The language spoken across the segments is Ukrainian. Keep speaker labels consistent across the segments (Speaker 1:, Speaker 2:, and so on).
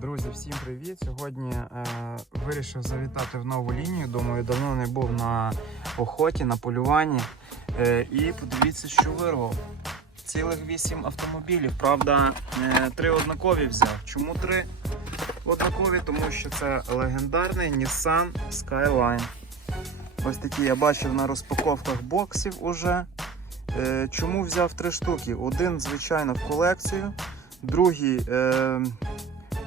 Speaker 1: Друзі, всім привіт! Сьогодні е, вирішив завітати в нову лінію. Думаю, давно не був на охоті, на полюванні. Е, і подивіться, що вирвав. Цілих вісім автомобілів. Правда, е, три однакові взяв. Чому три однакові? Тому що це легендарний Nissan Skyline. Ось такі я бачив на розпаковках боксів уже. Е, чому взяв три штуки? Один, звичайно, в колекцію. Другий е,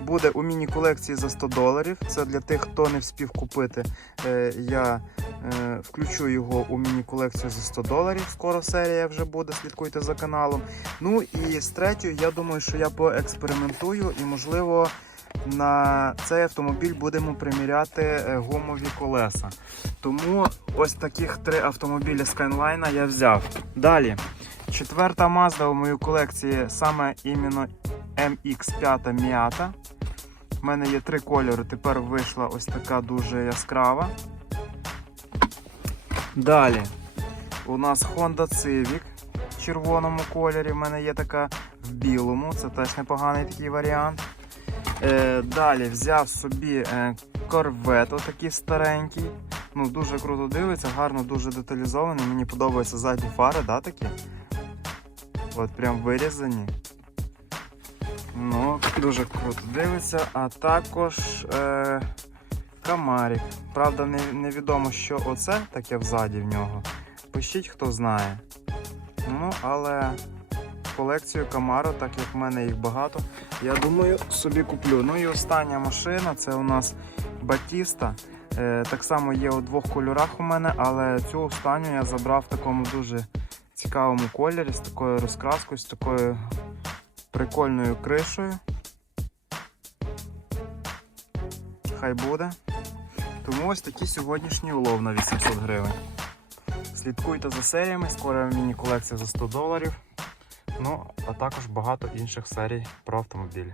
Speaker 1: буде у міні-колекції за 100 доларів. Це для тих, хто не вспів купити. Е, я е, включу його у міні-колекцію за 100 доларів. Скоро серія вже буде, слідкуйте за каналом. Ну і з третьою, я думаю, що я поекспериментую і, можливо, на цей автомобіль будемо приміряти е, гумові колеса. Тому ось таких три автомобілі Skyline я взяв. Далі. Четверта Mazda у моїй колекції саме іменно MX5 Miata. У мене є три кольори, тепер вийшла ось така дуже яскрава. Далі у нас Honda Civic в червоному кольорі. У мене є така в білому, це теж непоганий такий варіант. Е, далі взяв собі е, Corvette, отакий старенький. Ну, Дуже круто дивиться, гарно, дуже деталізований. Мені подобаються задні фари, да, такі? От прям вирізані. Ну, дуже круто дивиться. А також е, Камарік. Правда, не, невідомо, що оце таке взаді в нього. Пишіть, хто знає. Ну, але колекцію Камаро, так як в мене їх багато, я думаю, собі куплю. Ну і остання машина це у нас Батіста. Е, так само є у двох кольорах у мене, але цю останню я забрав в такому дуже цікавому кольорі, з такою розкраскою, з такою прикольною кришею. Хай буде. Тому ось такий сьогоднішній улов на 800 гривень. Слідкуйте за серіями, скоро міні-колекція за 100 доларів. Ну, а також багато інших серій про автомобілі.